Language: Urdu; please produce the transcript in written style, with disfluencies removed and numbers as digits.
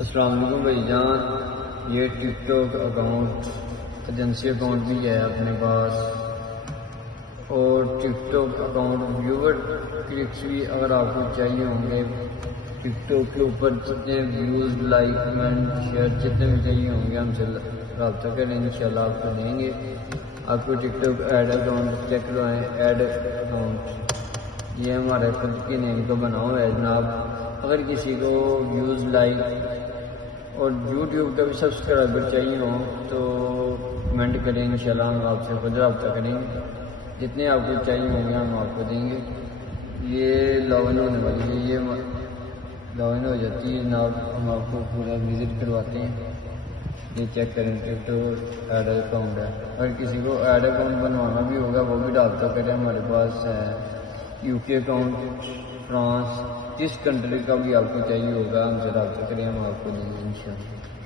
السلام علیکم بھائی جان، یہ ٹک ٹاک اکاؤنٹ ایجنسی اکاؤنٹ بھی ہے اپنے پاس، اور ٹک ٹاک اکاؤنٹ ویور کلکس بھی اگر آپ کو چاہیے ہوں گے، ٹک ٹاک کے اوپر جتنے ویوز، لائک، کمنٹ، شیئر جتنے بھی چاہیے ہوں گے ہم سے رابطہ کریں، انشاءاللہ آپ کو دیں گے۔ آپ کو ٹک ٹاک ایڈ اکاؤنٹ چیک کروائیں، ایڈ اکاؤنٹ یہ ہمارے خود کے نیم کا بنا ہوا ہے جناب۔ اگر کسی کو ویوز، لائک اور یوٹیوب کا بھی سبسکرائبر چاہیے ہوں تو کمنٹ کریں، انشاءاللہ ہم آپ سے خود رابطہ کریں گے، جتنے آپ کو چاہیے ہوں گے ہم آپ کو دیں گے۔ یہ لاگ ان ہونے والی ہے، یہ لاگ ان ہو جاتی ہے جناب، ہم آپ کو پورا وزٹ کرواتے ہیں۔ یہ چیک کریں تو ایڈ اکاؤنٹ ہے، اگر کسی کو ایڈ اکاؤنٹ بنوانا بھی ہوگا وہ بھی رابطہ کریں، ہمارے پاس ہے یو کے اکاؤنٹ، فرانس، جس کنٹری کا بھی آپ کو چاہیے ہوگا ہم سے رابطہ کریں، ہم آپ کو دیں گے انشاءاللہ۔